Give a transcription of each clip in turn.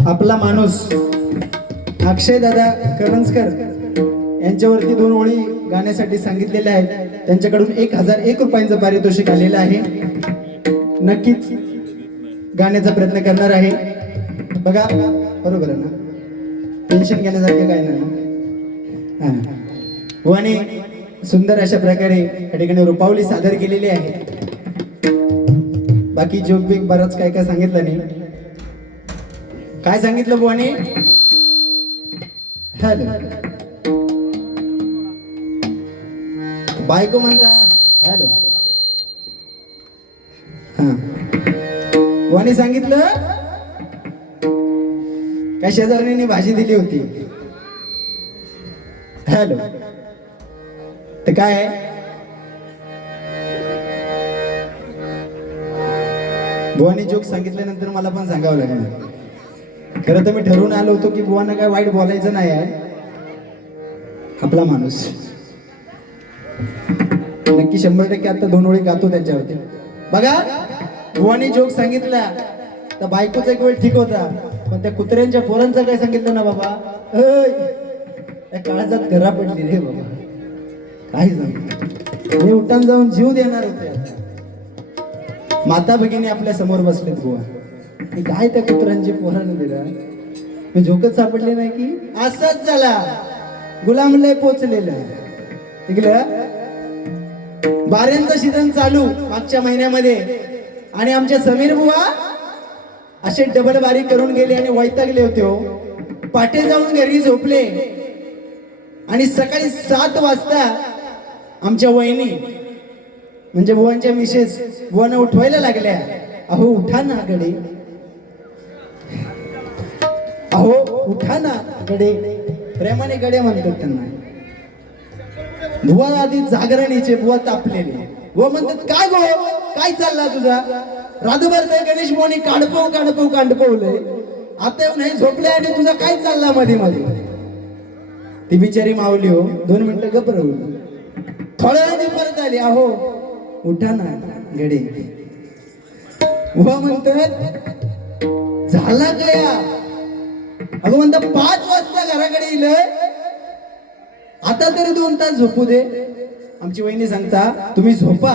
आपला माणूस अक्षय दादा करंजकर यांच्यावरती 2 ओळी गाण्यासाठी सांगितलेल्या आहेत. त्यांच्याकडून 1001 रुपयांचं पारितोषिक आलेलं आहे. नक्कीच गाण्याचा प्रयत्न करणार आहे. बघा बरोबर आहे ना, टेन्शन घेण्यासारखं काय नाही ना. वाणी सुंदर अशा प्रकारे या ठिकाणी रुपावली सादर केलेली आहे. बाकी जोक बिक बराच काय काय सांगितलं नाही. काय सांगितलं बुवाने? हॅलो बायको म्हणता हॅलो. हा बुवाने सांगितलं काय शेजारणीने भाजी दिली होती. हॅलो तर काय आहे? बुवानी जोक सांगितल्यानंतर मला पण सांगावं लागलं. खरं तर मी ठरवून आलो होतो की बुवांना काय वाईट बोलायचं नाही आहे. आपला माणूस नक्की 100% आता 2 ओळी गातो त्यांच्यावरती. बघा बुवानी जोक सांगितला तर बायकोचा एक वेळ ठीक होता, पण त्या कुत्र्यांच्या पोरांचं काय सांगितलं ना बाबा, त्या काळजात घरा पडली रे बाबा. काय सांग, मी उठान जाऊन जीव देणार होते. माता भगिनी आपल्या समोर बसलेत बुवा. काय त्या कुत्र्यांची पोरांनी दिला, मी झोकत सापडली नाही की असंच झाला. गुलामला पोचलेलं तिकडं बाऱ्यांचा सीझन चालू मागच्या महिन्यामध्ये, आणि आमच्या समीर बुवा असे डबल बारी करून गेले आणि वैतागले होते हो. पाटे जाऊन घरी झोपले आणि सकाळी 7 वाजता आमच्या वहिनी म्हणजे बुवांच्या मिसेस बुवांना उठवायला लागल्या. अहो उठा ना गडे, अहो उठा ना गडे, प्रेमाने गडे म्हणतात त्यांना. बुवा आधी जागरणीचे, बुवा तापलेले. बुवा म्हणतात काय गो, काय चालला तुझा? रातभर ते गणेश बुवानी कांडपवलंय, आता येऊन नाही झोपले आणि तुझा काय चालला मध्ये मध्ये? ती बिचारी मावली हो 2 मिनिटं गप्प राहून थोड्या वेळाने परत आली. अहो उठा ना गडे. बुवा म्हणतात झाला गया. अगं म्हणता 5 वाजता घराकडे येईल, आता तरी 2 तास झोपू दे. आमची वहिनी सांगता तुम्ही झोपा,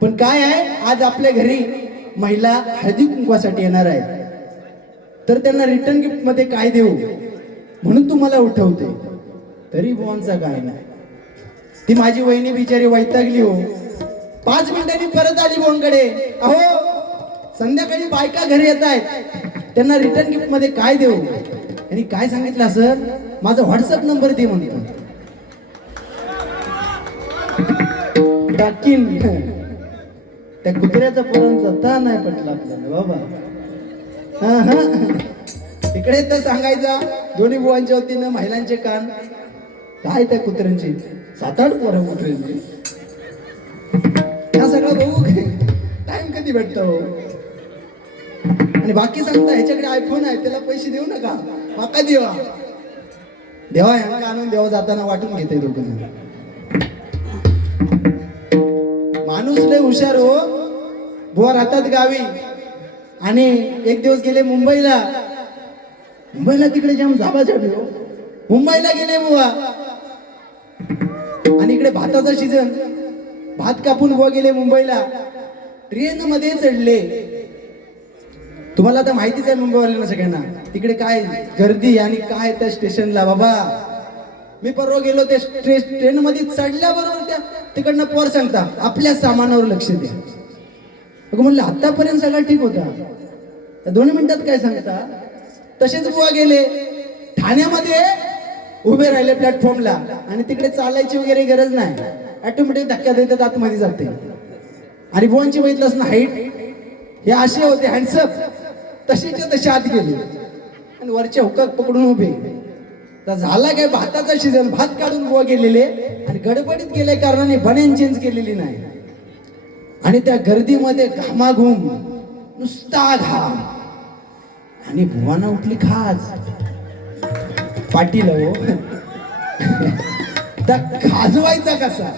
पण काय आहे आज आपल्या घरी महिला हळदी कुंकवासाठी येणार आहेत, तर त्यांना रिटर्न गिफ्ट मध्ये काय देऊ म्हणून तुम्हाला उठवते. तरी बुवांचा काय नाही. ती माझी वहिनी बिचारी वैतागली हो. 5 मिनिटांनी परत आली बुवांकडे. अहो संध्याकाळी बायका घरी येत आहेत, त्यांना रिटर्न गिफ्ट मध्ये काय देऊ? आणि काय सांगितलं असं, माझा व्हॉट्सअप नंबर दे म्हणतो. टाकीन त्या कुत्र्याचा पोरांचा ता नाही पटला आपल्याला बाबा. तिकडे तर सांगायचा दोन्ही बुवांच्या वतीनं महिलांचे कान. काय त्या कुत्र्यांची 7-8 पोरं कुत्र्यांची. हा सगळं बघू टाइम कधी भेटतो? आणि बाकी सांगता ह्याच्याकडे आयफोन आहे, त्याला पैसे देऊ नका, माका देवा देवा. ह्यांना आणून देवा जाताना वाटून घेते दोघं. माणूस लय हुशार हो. बुवा राहतात गावी आणि एक दिवस गेले मुंबईला. तिकडे जाम जाबा चढली हो. मुंबईला गेले बुवा आणि इकडे भाताचा सीझन, भात कापून बुवा गेले मुंबईला. ट्रेन मध्ये चढले. तुम्हाला आता माहितीच आहे मुंबईवाल्यांना सगळ्यांना तिकडे काय गर्दी आणि काय त्या स्टेशनला बाबा. मी परवा गेलो त्या ट्रेन मध्ये चढल्याबरोबर त्या तिकडनं पोर सांगता आपल्या सामानावर लक्ष द्या. म्हणलं आतापर्यंत सगळं ठीक होता, 2 मिनिटात काय सांगता? तसेच बुवा गेले ठाण्यामध्ये उभे राहिले प्लॅटफॉर्मला आणि तिकडे चालायची वगैरे गरज नाही, ऑटोमॅटिक धक्का देतात आतमध्ये जाते. आणि बुवांची बघितलंच ना हाईट, हे असे होते हँडसअप, तसेच्या तसे आत गेले आणि वरच्या हुकाक पकडून उभे. तर झाला काय भाताचा सीझन, भात काढून बुवा गेलेले आणि गडबडीत गेले कारणाने बनेन चेंज केलेली नाही. आणि त्या गर्दीमध्ये घामाघूम नुसता घाम आणि बुवाना उठली खाज. पाटील हो त्या खाजवायचा कसा?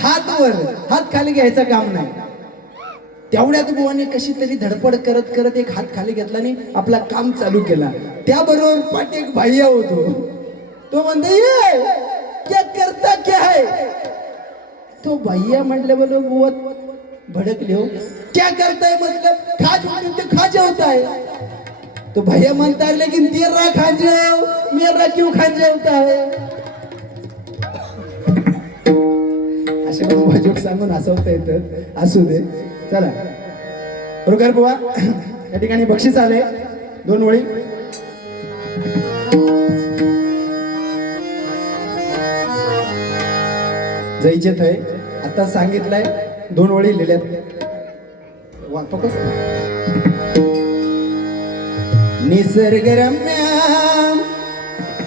हात वर, हात खाली घ्यायचं काम नाही. तेवढ्यात बुवाने कशी तरी धडपड करत करत एक हात खाली घेतला आणि आपला काम चालू केला. त्याबरोबर पाठी एक भैया होतो. तो म्हणते ये क्या करता क्या है. तो भैया म्हटलं बोलो बुवा भड़कले हो. क्या करता है मतलब खाजा होता है. तो भैया म्हणता है लेकिन तेरा खाजा मेरा क्यों खाजा होता है. असे पण जोक सांगून हसवता येतं. असू दे चला. रुकर बुवा या ठिकाणी बक्षीस आले 2 ओळी. जयचे थय आता सांगितलंय 2 ओळी लिहिल्यात. निसर्गरम्य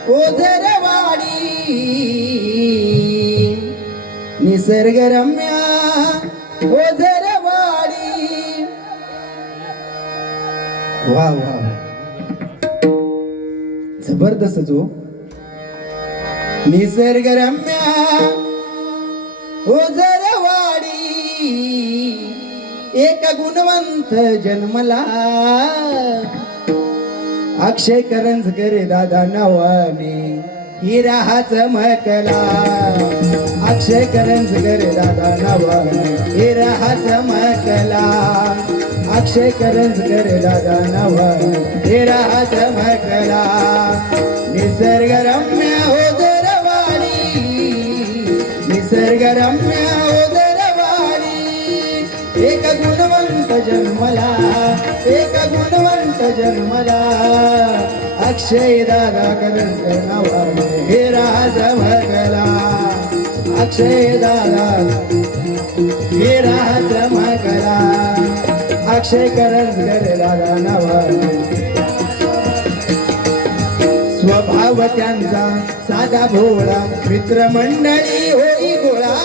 ओझरवाडी निसर्गरम्य ओझरवाडी. वा वा जबरदस्त जो. निसर्गरम्य ओझरवाडी एक गुणवंत जन्मला. अक्षय करंजकर दादा नावाने हिरा हा चमकला. अक्षय करंजकर दादा नावाने हिरा हा चमकला. अक्षय करंजकर दादा नावाने हिरा हा चमकला. निसर्गरम्य ओझरवाडी निसर्गरम्य ओझरवाडी एक गुणवंत जन्मला. एक गुणवंत जन्मला. अक्षय दादा करंजकर नावाने हिरा चमकला. अक्षय दादा हिरा चमकला. अक्षय करंजकर दादा नावाने. स्वभाव त्यांचा साधा भोळा मित्रमंडळी होई गोळा.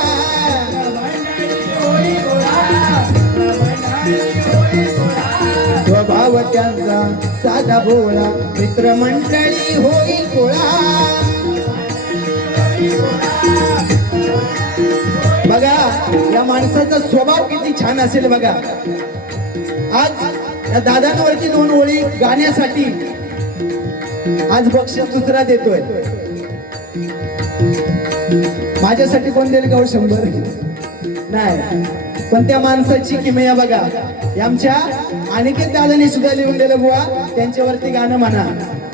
स्वभाव त्यांचा साधा भोळा मित्रमंडळी होई गोळा. बघा या माणसाचा स्वभाव किती छान असेल बघा. आज या दादांवरती 2 ओळी गाण्यासाठी आज बक्षीस दुसरा देतोय. माझ्यासाठी कोण देईल का 100 नाही. पण त्या माणसाची किमया बघा. आमच्या अनिकेत दादांनी सुद्धा लिहून दिलं बुवा त्यांच्यावरती गाणं म्हणा.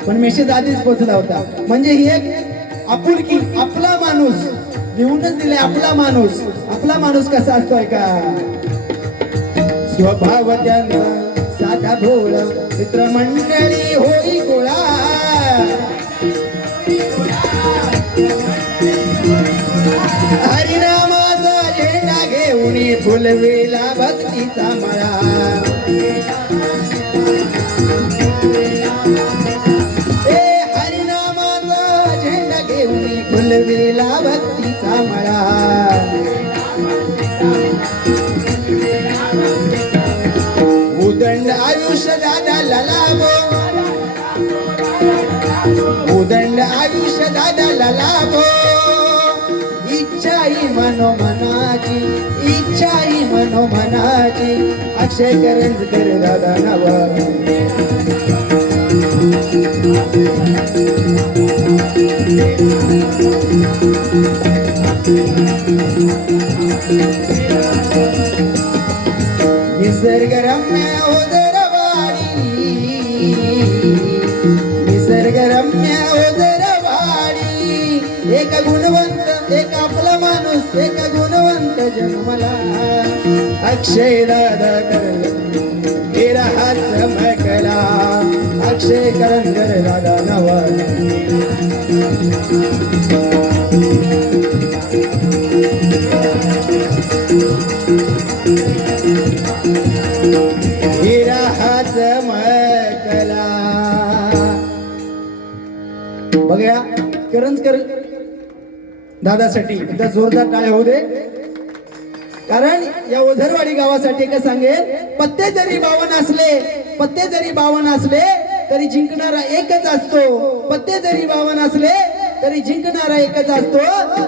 पण मेसेज आधीच पोहोचला होता. म्हणजे ही एक आपुलकी. आपला माणूस लिहूनच दिलाय. आपला माणूस. आपला माणूस कसा असतोय का. स्वभाव त्यांचा साधा भोळा मित्रमंडळी होई गोळा. हरिनामाचा झेंडा घेऊन फुलविला भक्तीचा मळा. हरिनामाचा झेंडा घेऊन फुलविला भक्तीचा मळा. उदंड आयुष्य दादाला लाभो. उदंड आयुष्य दादाला लाभो. इच्छाही मनोमनाची इच्छाही मनोमनाची. अक्षय करंजकर दादा नावाने. निसर्गरम्य ओझरवाडी निसर्गरम्य ओझरवाडी एक गुणवंत एक आपला माणूस एक गुणवंत जन्मला. अक्षय दादा करंजकर हिरा हा चमकला. अक्षय करंजकर दादा नावाने. हिरा हा चमकला. बघा करंजकर दादासाठी एकदा जोरदार टाळ्या होऊ दे. कारण या ओझरवाडी गावासाठी काय सांगेल. पत्ते जरी 52 असले पत्ते जरी 52 असले तरी जिंकणारा एकच असतो. पत्ते जरी 52 असले तरी जिंकणारा एकच असतो.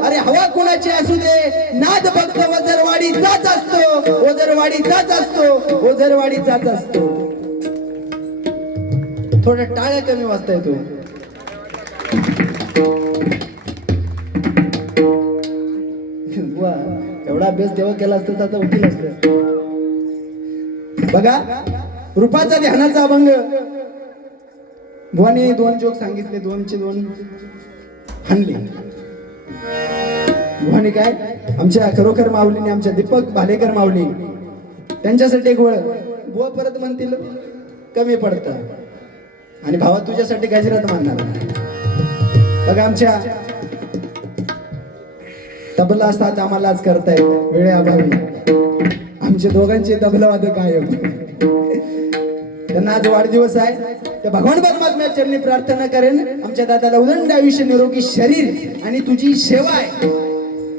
अरे हवा कुणाची असू दे, नाद फक्त वजरवाडीचाच असतो, वजरवाडीचाच असतो, वजरवाडीचाच असतो. थोडं टाळ्या कमी वाजताय तू. एवढा अभ्यास तेव्हा केला असतो तर आता वकील असतो. बघा रूपाचा ध्यानाचा अभंग. बुवाने 2 जोक सांगितले, 2चे 2 हाणले. बुवाने काय आमच्या खरोखर माऊलीने, आमच्या दीपक भालेकर माऊली त्यांच्यासाठी एक वळ. बुवा परत म्हणतील कमी पडत आणि भावा तुझ्यासाठी गजरात मानणार. बघा आमच्या तबला असतात आम्हालाच करतायत वेळेअभावी. आमच्या दोघांचे तबला वादक आहे. त्यांना आज वाढदिवस आहे. त्या भगवान परमात्म्या चरणी प्रार्थना करेन आमच्या दादाला उदंड आयुष्य, निरोगी शरीर आणि तुझी सेवा आहे.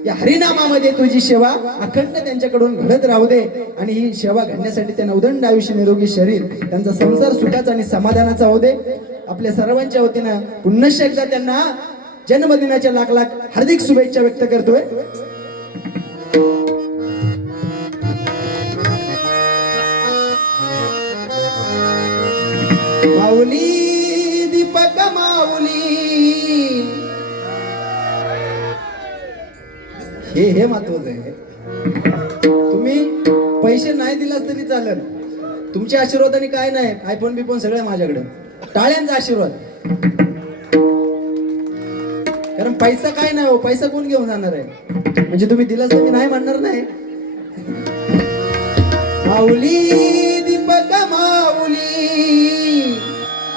या हरिनामामध्ये तुझी सेवा अखंड त्यांच्याकडून घडत राहू दे. आणि ही सेवा घडण्यासाठी त्यांना उदंड आयुष्य, निरोगी शरीर, त्यांचा संसार सुखाचा आणि समाधानाचा होऊ दे. आपल्या सर्वांच्या वतीनं पुन्हा एकदा त्यांना जन्मदिनाच्या लाख लाख हार्दिक शुभेच्छा व्यक्त करतोय. माऊली दीपक माऊली, हे महत्वाचं आहे. तुम्ही पैसे नाही दिलास तरी चालेल, तुमच्या आशीर्वादाने काय नाही. आयफोन बिफोन सगळं माझ्याकडे. टाळ्यांचा आशीर्वाद. कारण पैसा काय नाही हो, पैसा कोण घेऊन जाणार आहे. म्हणजे तुम्ही दिलास तर मी नाही म्हणणार नाही. माऊली दीपक माऊली,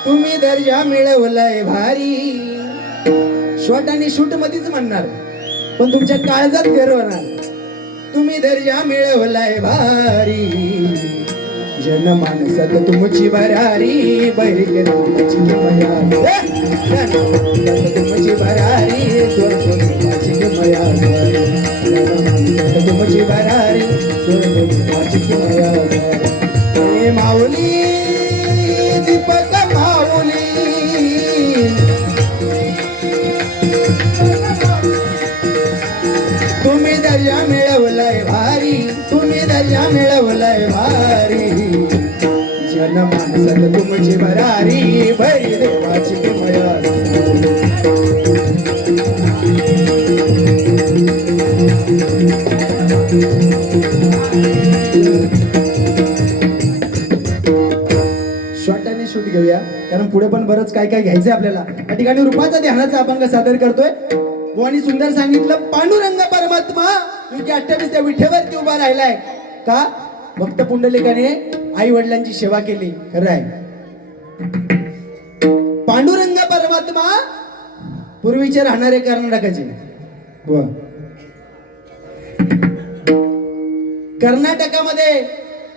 तुम्ही दर्जा मिळवलाय भारी. शॉर्ट आणि शूट मध्येच म्हणणार, पण तुमच्या काळजात घर होणार. तुम्ही दर्जा मिळवलाय भारी, जनमानसात तुमची भरारी. बैरिक तुमची मयारी, तुमची भरारी, स्वर्गाची मयारी. जनमानसात तुमची भरारी, स्वर्गाची मयारी. हे माऊली दीपक माऊली, तुम्ही दर्जा मिळवलाय भारी, तुम्ही दर्जा मिळवलाय भारी. जनमानसात तुमची भरारी, भरी देवाची मयारी. शॉर्ट आणि शूट घेऊया, कारण पुढे पण बरंच काय काय घ्यायचंय आपल्याला. या ठिकाणी रूपाचा ध्यानाचा अभंग सादर करतोय. बुवानी सुंदर सांगितलं, पांडुरंग परमात्मा योग्य 28 त्या विठेवरती उभा राहिलाय. का? भक्त पुंडलिकाने आई वडिलांची सेवा केली. खरं आहे. पांडुरंग परमात्मा पूर्वीचे राहणारे कर्नाटकाचे. कर्नाटकामध्ये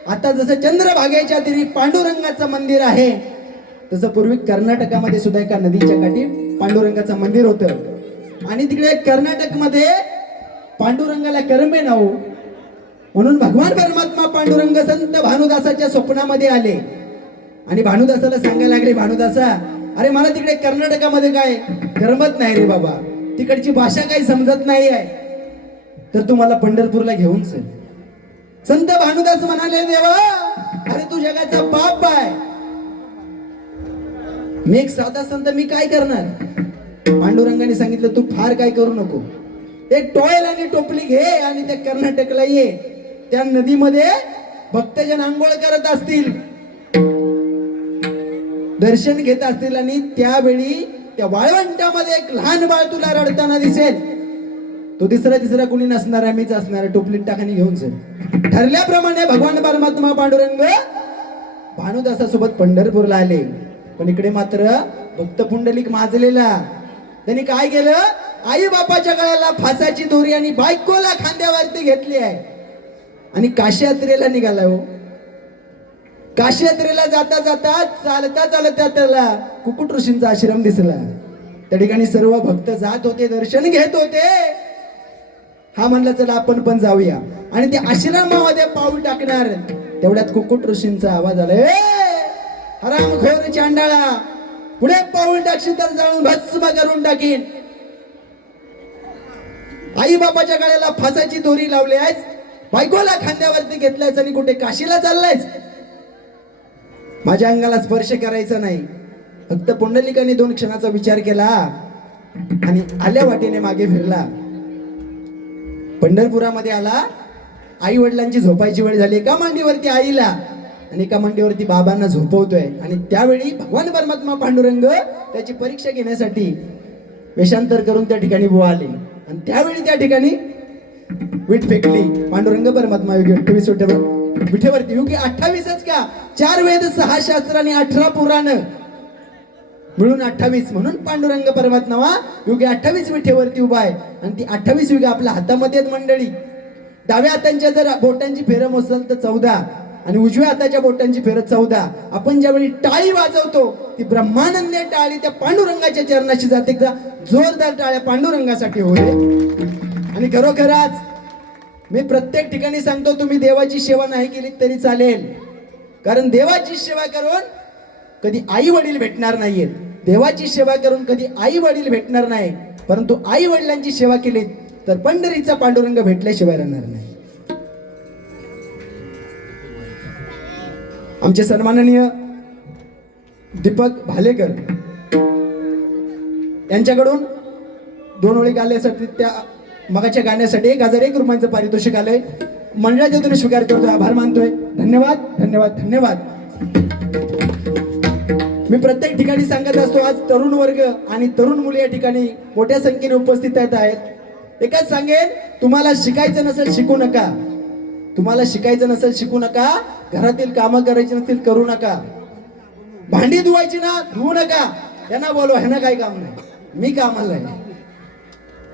आता जसं चंद्रभागेच्या तीरी पांडुरंगाचं मंदिर आहे, तसं पूर्वी कर्नाटकामध्ये सुद्धा एका नदीच्या काठी पांडुरंगाचं मंदिर होतं. आणि तिकडे कर्नाटक मध्ये पांडुरंगाला करमे नाव, म्हणून भगवान परमात्मा पांडुरंग संत भानुदासाच्या स्वप्नामध्ये आले आणि भानुदासाला सांगायला लागले, भानुदासा अरे मला तिकडे कर्नाटकामध्ये काय करमत नाही रे बाबा, तिकडची भाषा काही समजत नाही आहे, तर तू मला पंढरपूरला घेऊन चल. संत भानुदास म्हणाले, देवा अरे तू जगाचा बाप आहे, मी एक साधा संत, मी काय करणार. पांडुरंगाने सांगितलं, तू फार काय करू नको, एक टॉयल आणि टोपली घे आणि त्या कर्नाटकला ये. त्या नदीमध्ये भक्तजन आंघोळ करत असतील, दर्शन घेत असतील, आणि त्यावेळी त्या वाळवंटामध्ये एक लहान बाळ तुला रडताना दिसेल. तो तिसरा कुणी नसणार आहे, मीच असणार. टोपलीत टाकाने घेऊन चल. ठरल्याप्रमाणे भगवान परमात्मा पांडुरंग भानुदासासोबत पंढरपूरला आले. पण इकडे मात्र भक्त पुंडलिक माजलेला. त्यांनी काय केलं, आई बापाच्या गळ्याला फासाची दोरी आणि बायकोला खांद्यावरती घेतली आहे आणि काशी यात्रेला निघाला. हो, काशी यात्रेला जाता जाता चालता त्याला कुकुट ऋषींचा आश्रम दिसला. त्या ठिकाणी सर्व भक्त जात होते, दर्शन घेत होते. हा म्हणला चला आपण पण जाऊया. आणि त्या आश्रमामध्ये पाऊल टाकणार तेवढ्यात कुकुट ऋषींचा आवाज आला, हरामखोर चांडाळा, पुढे पाऊल टाकशील तर जाऊन भस्म करून टाकीन. आई बापाच्या गळ्याला फासाची दोरी लावली आहेस, बायकोला खांद्यावरती घेतलायस आणि कुठे काशीला चाललायस. माझ्या अंगाला स्पर्श करायचा नाही. फक्त पुंडलिकाने 2 क्षणाचा विचार केला आणि आल्या वाटेने मागे फिरला. पंढरपुरामध्ये आला. आई वडिलांची झोपायची वेळ झाली. एका मांडीवरती आईला आणि एका मांडीवरती बाबांना झोपवतोय. आणि त्यावेळी भगवान परमात्मा पांडुरंग त्याची परीक्षा घेण्यासाठी वेषांतर करून त्या ठिकाणी बुवा आले. आणि त्यावेळी त्या ठिकाणी वीट फेकली. पांडुरंग परमात्मा योगी 28 विठेवरती. योगी 28च का, 4 वेद 6 शास्त्र आणि 18 पुराण मिळून 28. म्हणून पांडुरंग परमात्मा योगी 28 विठेवरती उभा आहे. आणि ती 28 युगे आपल्या हातामध्ये आहेत मंडळी. डाव्या हातांच्या जर बोटांची फेर मोजाल तर 14 आणि उजव्या हाताच्या बोटांची फेर 14. आपण ज्यावेळी टाळी वाजवतो ती ब्रह्मानंद टाळी त्या पांडुरंगाच्या चरणाशी जाते. जोरदार टाळ्या पांडुरंगासाठी होते. आणि खरोखरच मी प्रत्येक ठिकाणी सांगतो, तुम्ही देवाची सेवा नाही केली तरी चालेल. कारण देवाची सेवा करून कधी आई वडील भेटणार नाहीयेत. देवाची सेवा करून कधी आई वडील भेटणार नाही. परंतु आई वडिलांची सेवा केली तर पंढरीचा पांडुरंग भेटल्याशिवाय राहणार नाही. आमचे सन्माननीय दीपक भालेकर यांच्याकडून 2 ओळी गाण्यासाठी, त्या मगाच्या गाण्यासाठी 1001 रुपयांचं पारितोषिक आलंय. मंडळाच्या वतीने स्वीकार करतोय, आभार मानतोय. धन्यवाद धन्यवाद धन्यवाद. मी प्रत्येक ठिकाणी सांगत असतो, आज तरुण वर्ग आणि तरुण मुली या ठिकाणी मोठ्या संख्येने उपस्थित आहेत. एकच सांगेन, तुम्हाला शिकायचं नसेल शिकू नका. तुम्हाला शिकायचं नसेल शिकू नका. घरातील कामं करायची नसतील करू नका. भांडी धुवायची ना धुवू नका. यांना बोलवा, ह्यांना काही काम नाही, मी कामाला आहे.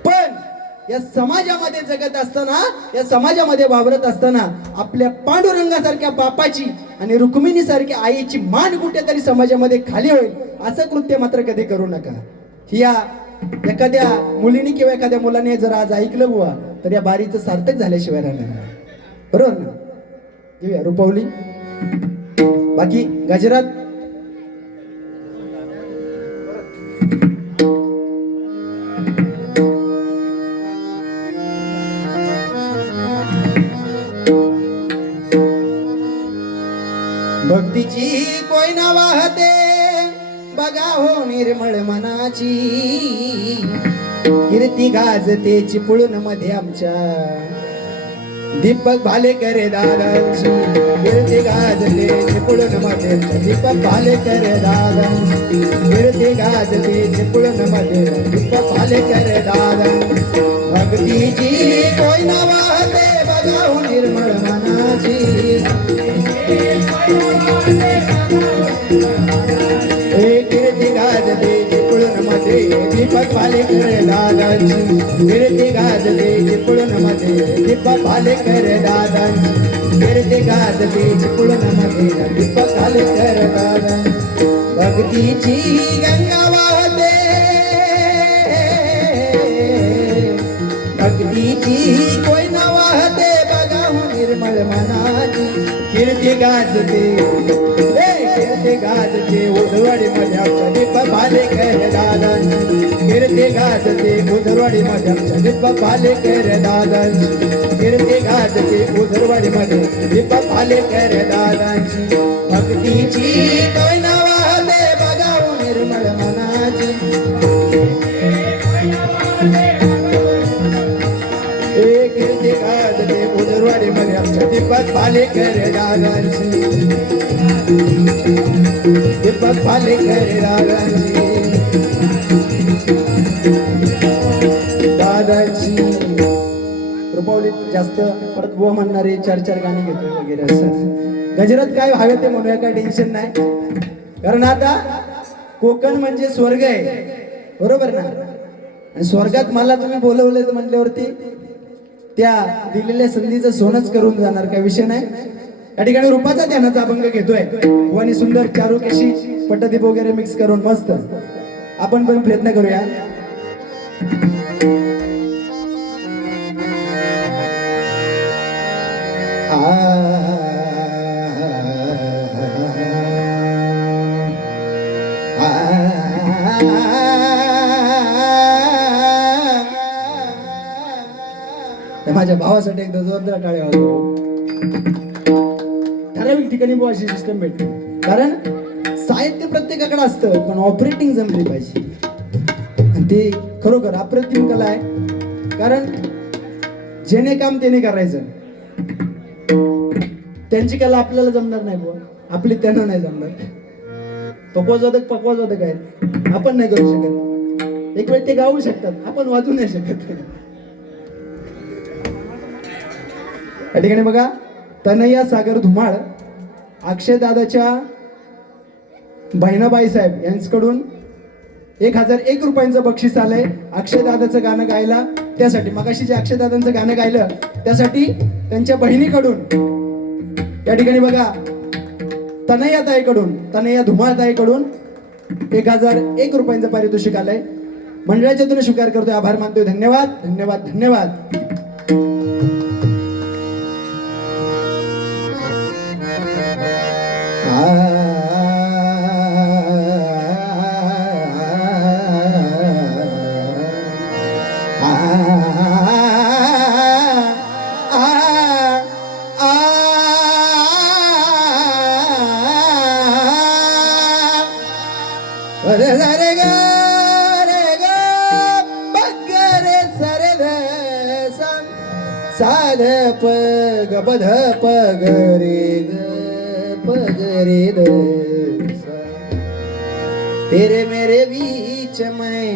पण या समाजामध्ये जगत असताना, या समाजामध्ये वावरत असताना आपल्या पांडुरंगासारख्या बापाची आणि रुक्मिणी सारख्या आईची मान कुठेतरी समाजामध्ये खाली होईल असं कृत्य मात्र कधी करू नका. या एखाद्या मुलीने किंवा एखाद्या मुलाने जर आज ऐकलं बुवा तर या बारीचं सार्थक झाल्याशिवाय राहणार नाही. बरोबर ना? घेऊया रुपवली. बाकी गजरात भक्तीची कोयना वाहते बघा हो निर्मळ मनाची. कीर्ती गाजते चिपळूण मध्ये आमच्या दीपक भालेकर दादांची. कीर्ती गाजते चिपळूण मध्ये दीपक भालेकर दादांची. कीर्ती गाजते चिपळूण मध्ये दीपक भालेकर दादा. भक्तीची कोयना वाहते बघा हो निर्मळ मनाची. कीर्ती गाजते चिपळूण मध्ये दीपक भालेकर दादांची. कीर्ती गाजते चिपळूण मध्ये दीपक भालेकर दादांची. कीर्ती गाजते चिपळूण मध्ये दीपक भालेकर दादांची. भक्तीची गंगा वाहते, भक्तीची कोयना वाहते बघा निर्मळ मनाची. कीर्ती गाजते, कीर्ती गाजते उजवाडी मध्ये आमच्या दीपक भालेकर दादांची. कीर्ती गाजते उजवाडी मध्ये आमच्या दीपक भालेकर दादांची. कीर्ती गाजते उजवाडी मध्ये दीपक भालेकर दादांची. भक्तीची कोयना वाहते बघा निर्मळ मनाची. कीर्ती गाजते उजवाडी मध्ये आमच्या दीपक भालेकर दादांची. दीपक भालेकर दादांची. रुपवली जास्त परत बुवा म्हणणारे 4 गाणी घेतोय वगैरे असं. गजरात काय हवे ते म्हणूया, काय टेन्शन नाही. कारण आता कोकण म्हणजे स्वर्ग आहे, बरोबर ना? आणि स्वर्गात मला तुम्ही बोलवलं म्हटल्यावरती त्या दिलेल्या संधीचं सोनच करून जाणार, काय विषय नाही. या ठिकाणी रूपाचा ध्यानाचा अभंग घेतोय आणि सुंदर चारुकेशी पटदीप वगैरे मिक्स करून मस्त आपण पण प्रयत्न करूया. माझ्या भावासाठी एकदा जोरदार टाळ्या वाजवा. ठराविक ठिकाणी बुवा अशी सिस्टम भेटते, कारण साहित्य प्रत्येकाकडे असतं पण ऑपरेटिंग जमली पाहिजे. आणि ते खरोखर अप्रतिम कला आहे, कारण जेणे काम त्याने करायचं. त्यांची कला आपल्याला जमणार नाही बुवा, आपली त्यांना नाही जमणार. पकवाजवादक आहेत, आपण नाही करू शकत. एक वेळ ते गाऊ शकतात, आपण वाजू नाही शकत. या ठिकाणी बघा, तनया सागर धुमाळ अक्षय दादाच्या बहिणाबाई साहेब यांच्याकडून 1001 रुपयांचं बक्षीस आलंय. अक्षय दादाचं गाणं गायला त्यासाठी, मगाशी जे अक्षय दादांचं गाणं गायलं त्यासाठी त्यांच्या बहिणीकडून या ठिकाणी बघा तनया धुमाळ ताईकडून 1001 रुपयांचं पारितोषिक आलंय. मंडळाच्या वतीने स्वीकार करतोय, आभार मानतोय. धन्यवाद धन्यवाद धन्यवाद. साध प ग बध प ग रे ग प ग रे द. तेरे मेरे बीच में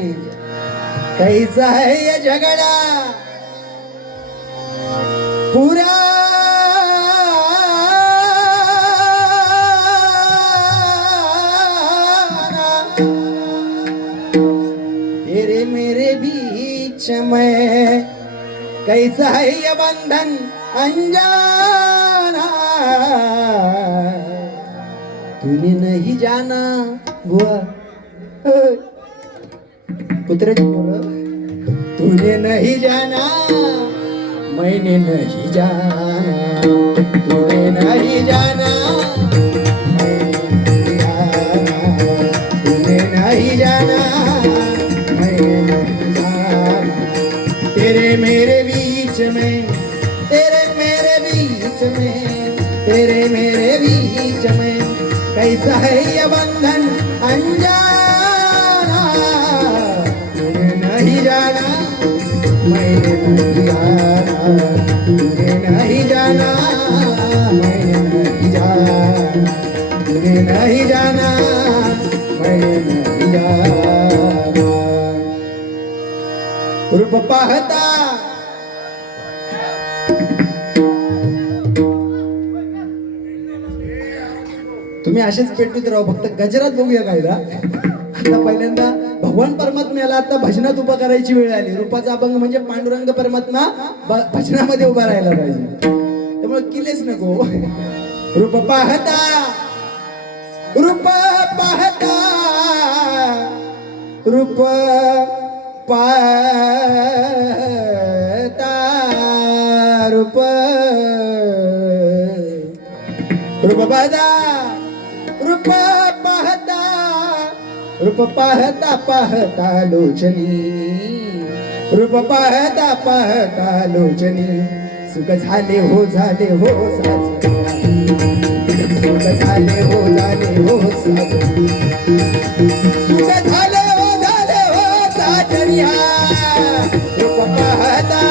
कैसा है ये झगड़ा पूरा तेरे मेरे बीच में कैसा है ये बंधन अनजाना तूने नहीं जाना. बुआ पुत्र तूने नहीं जाना मैंने नहीं जाना, तूने नहीं जाना तूने नहीं जाना मैंने नहीं जाना. तेरे मेरे बीच में तेरे मेरे बीच में तेरे मेरे बीच में कैसा है ये बंधन अनजाना. तूने नहीं जाना मैंने नहीं जाना, तूने नहीं जाना मैंने नहीं जाना, तूने नहीं जाना मैंने नहीं जाना. रूप पाहता तुम्ही असेच पेटवीत राहू, फक्त गजरात बघूया कायदा. आता पहिल्यांदा भगवान परमात्म्याला आता भजनात उभा करायची वेळ आली. रूपाचा अभंग म्हणजे पांडुरंग परमात्मा भजनामध्ये उभा राहायला पाहिजे, त्यामुळे किलेच नको. रूप पाहता रूप पाहता रूप पाहता रूप रूप पाहता रूप पाहता रूप पाहता पाहता लोचनी रूप पाहता पाहता लोचनी सुख झाले हो साजरे, सुख झाले हो साजरे, सुख झाले हो साजरिया. रूप पाहता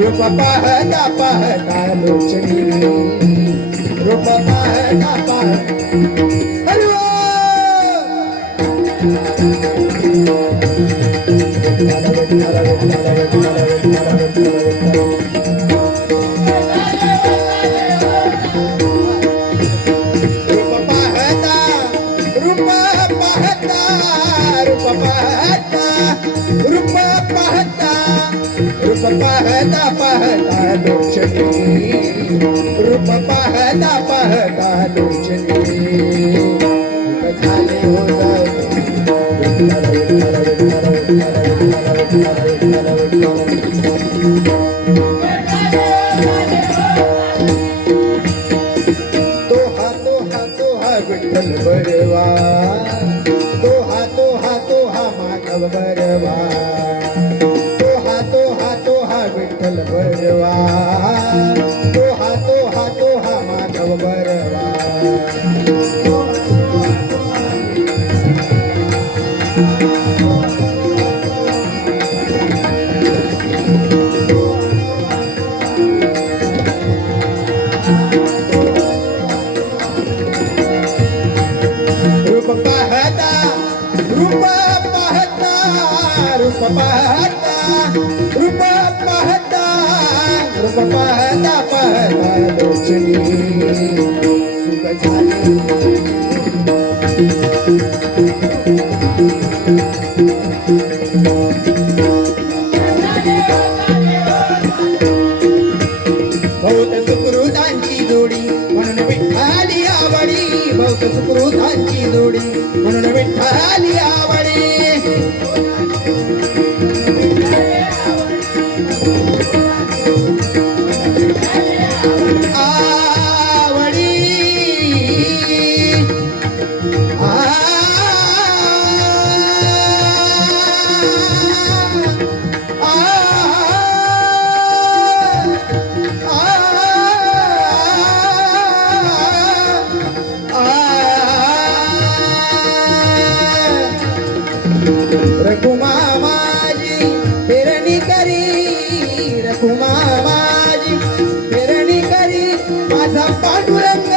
रूप पाहता पाहता लोचनी रूप पाहता पाहता. रूप पाहता पाहता लोचनी रूप पाहता पाहता लोचनी सुख झाले हो तोहा तोहा तोहा विठ्ठल बरवा, तोहा पाहता रूप पाहता रूप पाहता पाहता लोचनी सुख झाले बहुत सुकृतांची जोडी म्हणून विठ्ठली आवडी बहुत सुकृतांची जोडी म्हणून विठ्ठली आवडी रघुमा माझी पेरणी करी रघुमा माझी पेरणी करी माझा पांडुरंग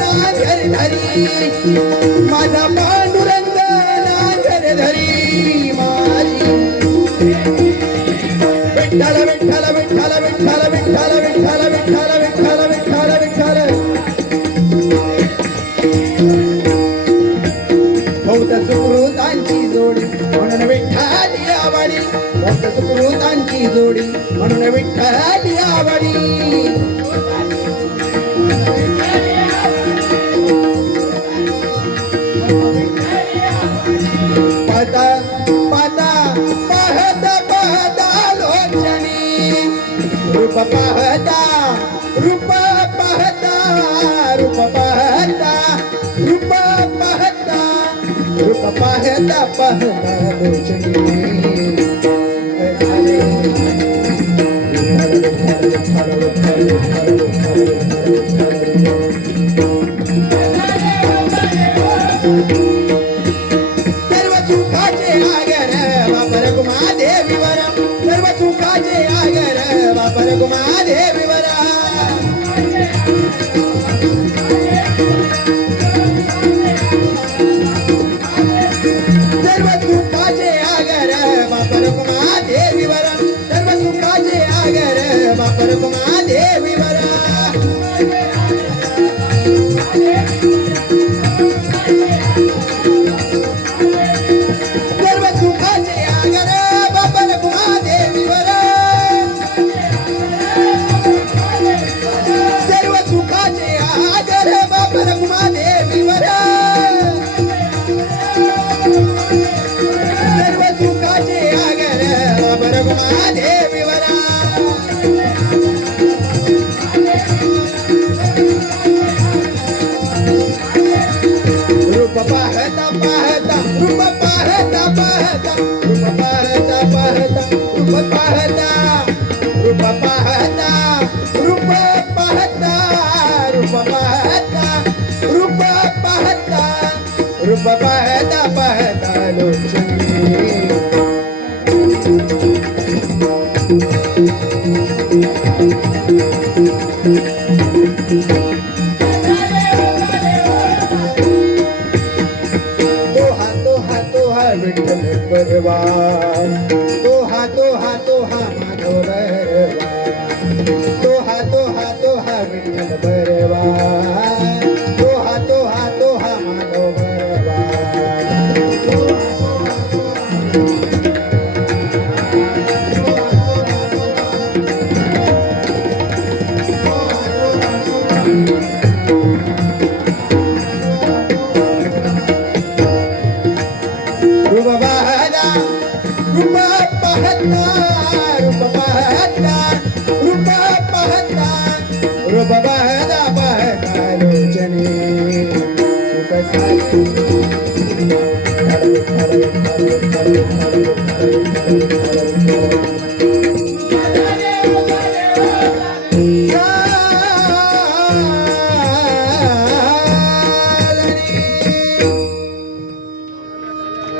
नांगर धरी माझा पांडुरंग नांगर धरी माझी विठ्ठल विठ्ठल विठ्ठल विठ्ठल विठ्ठल विठ्ठल विठ्ठल विठ्ठल विठ्ठल विठ्ठल बहुत सुकृतांची जोडी म्हणून विठ्ठली आवडी बहुत सुकृतांची जोडी म्हणून विठ्ठली आवडी पाहता पाहता पाहता पाहता लोचनी रूप पाहता रूप पाहता रूप पाहता रूप पाहता रूप पाहता पाहता लोचनी झाले सर्व सुखाचे आगर वापर गुमादेवीवर सर्व सुखाचे आगर वापर गुमादेवीवर सर्व सुखाचे आगर वापर गुमादेवीवर सर्व सुखाचे आगर वापर गुमादेवीवर सर्व सुखाचे आगर वापर गुमादेवीवर सर्व सुखाचे आगर वापर गुमादेवीवर सर्व सुखाचे आगर वापर गुमादेवीवर रूप पाहता पाहता रूप पाहता पाहता रूप पाहता पाहता रूप पाहता रूप पाहता रूप पाहता रूप पाहता रूप पाहता रूप पाहता पाहता लोचनी विठ्ठल परवान तो हा माधव बरवान तो हा विठ्ठल परवान तो हा माधव बरवान रूप पाहता रूप पाहता रूप पाहता रूप पाहता रूप पाहता